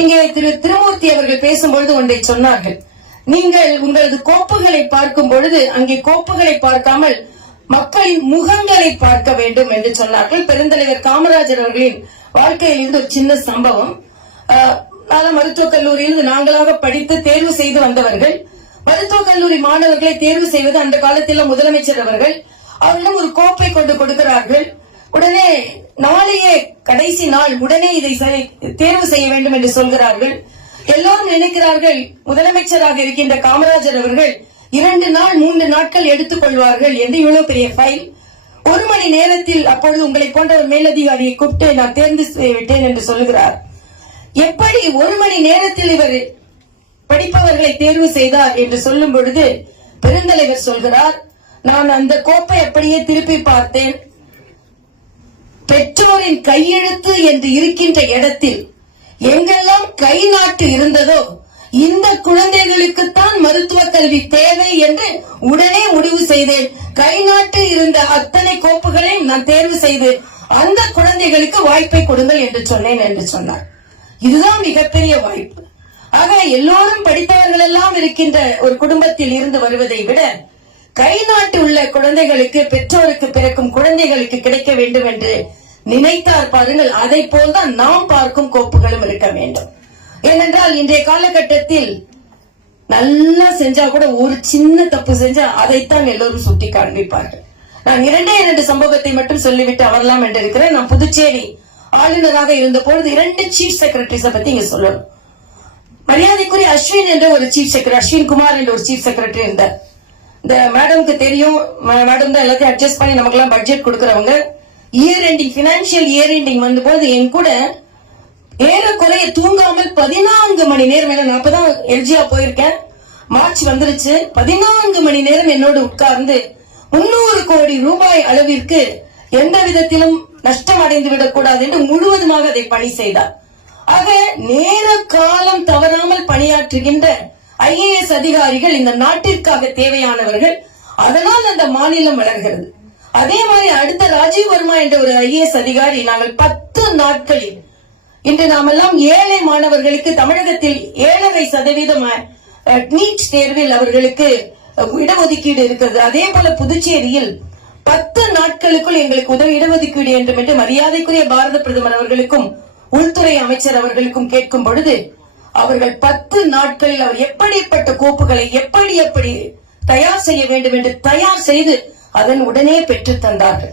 இங்கே திருமூர்த்தி அவர்கள் பேசும்பொழுது ஒன்றை சொன்னார்கள். நீங்கள் உங்களது கோப்புகளை பார்க்கும் பொழுது அங்கே கோப்புகளை பார்க்காமல் மக்களின் முகங்களை பார்க்க வேண்டும் என்று சொன்னார்கள். பெருந்தலைவர் காமராஜர் அவர்களின் வாழ்க்கையில் இருந்து ஒரு சின்ன சம்பவம். மருத்துவக் கல்லூரியில் நாங்களாக படித்து தேர்வு செய்து வந்தவர்கள். மருத்துவக் கல்லூரி மாணவர்களை தேர்வு செய்வது அந்த காலத்தில் முதலமைச்சர் அவர்கள் அவரிடம் ஒரு கோப்பை கொண்டு கொடுக்கிறார்கள். உடனே நாளையே கடைசி நாள், உடனே இதை தேர்வு செய்ய வேண்டும் என்று சொல்கிறார்கள். எல்லோரும் நினைக்கிறார்கள் முதலமைச்சராக இருக்கின்ற காமராஜர் அவர்கள் 2 நாள் 3 நாட்கள் எடுத்துக் கொள்வார்கள் என்று. இவ்வளவு பெரிய ஃபைல் 1 மணி நேரத்தில் அப்பொழுது உங்களை போன்ற ஒரு மேலதிகாரியை கூப்பிட்டு நான் தேர்ந்து விட்டேன் என்று சொல்லுகிறார். எப்படி 1 மணி நேரத்தில் இவர் படிப்பவர்களை தேர்வு செய்தார் என்று சொல்லும் பொழுது பெருந்தலைவர் சொல்கிறார், நான் அந்த கோப்பை அப்படியே திருப்பி பார்த்தேன். பெற்றோரின் கையெழுத்து என்று இருக்கின்ற இடத்தில் எங்கெல்லாம் கை நாட்டு இருந்ததோ இந்த குழந்தைகளுக்குத்தான் மருத்துவ கல்வி தேவை என்று உடனே முடிவு செய்தேன். கை நாட்டு இருந்த அத்தனை கோப்புகளையும் நான் தேர்வு செய்து அந்த குழந்தைகளுக்கு வாய்ப்பை கொடுங்கள் என்று சொன்னேன் என்று சொன்னார். இதுதான் மிகப்பெரிய வாய்ப்பு. ஆக எல்லோரும் படித்தவர்கள் எல்லாம் இருக்கின்ற ஒரு குடும்பத்தில் இருந்து வருவதை விட கை நாட்டு உள்ள குழந்தைகளுக்கு, பெற்றோருக்கு பிறக்கும் குழந்தைகளுக்கு கிடைக்க வேண்டும் என்று நினைத்தார் பாருங்கள். அதை போல்தான் நாம் பார்க்கும் கோப்புகளும் இருக்க வேண்டும். ஏனென்றால் இன்றைய காலகட்டத்தில் நல்லா செஞ்சா கூட ஒரு சின்ன தப்பு செஞ்சா அதைத்தான் எல்லோரும் சுட்டி காண்பிப்பார்கள். நான் 2 சம்பவத்தை மட்டும் சொல்லிவிட்டு அவரலாம் என்று இருக்கிறேன். நான் புதுச்சேரி ஆளுநராக இருந்த பொழுது 2 சீஃப் செக்ரட்டரிஸ பத்தி இங்க சொல்லணும். மரியாதைக்குரிய அஸ்வின் என்ற ஒரு சீஃப் செக்ரட்டரி, அஸ்வின் குமார் என்ற ஒரு சீஃப் செக்ரட்டரி இருந்தார். இந்த மேடம்க்கு தெரியும், மேடம் தான் எல்லாத்தையும் அட்ஜஸ்ட் பண்ணி நமக்கு எல்லாம் பட்ஜெட் கொடுக்கறவங்க. Year ending, financial year ending வந்த போது என் கூட ஏறக்குறைய தூங்காமல் 14 மணி நேரம், நான் அப்பதான் எல்ஜியா போயிருக்கேன், மார்ச் வந்துருச்சு, 14 மணி நேரம் என்னோடு உட்கார்ந்து 300 கோடி ரூபாய் அளவிற்கு எந்த விதத்திலும் நஷ்டம் அடைந்து விடக்கூடாது என்று முழுவதுமாக அதை பணி செய்தார். ஆக நேர காலம் தவறாமல் பணியாற்றுகின்ற IAS அதிகாரிகள் இந்த நாட்டிற்காக தேவையானவர்கள். அதனால் அந்த மாநிலம் வளர்கிறது. அதே மாதிரி அடுத்த ராஜீவ் வர்மா என்ற ஒரு IAS அதிகாரி, நாங்கள் 10 நாட்களில், இன்று நாமெல்லாம் ஏழை மாணவர்களுக்கு தமிழகத்தில் 7.5% நீட் தேர்வில் அவர்களுக்கு இடஒதுக்கீடு இருக்கிறது. அதே போல புதுச்சேரியில் 10 நாட்களுக்குள் எங்களுக்கு இடஒதுக்கீடு என்று மரியாதைக்குரிய பாரத பிரதமர் அவர்களுக்கும் உள்துறை அமைச்சர் அவர்களுக்கும் கேட்கும் பொழுது அவர்கள் 10 நாட்களில் அவர் எப்படிப்பட்ட கோப்புகளை எப்படி தயார் செய்ய வேண்டும் என்று தயார் செய்து அதன் உடனே பெற்று தந்தார்கள்.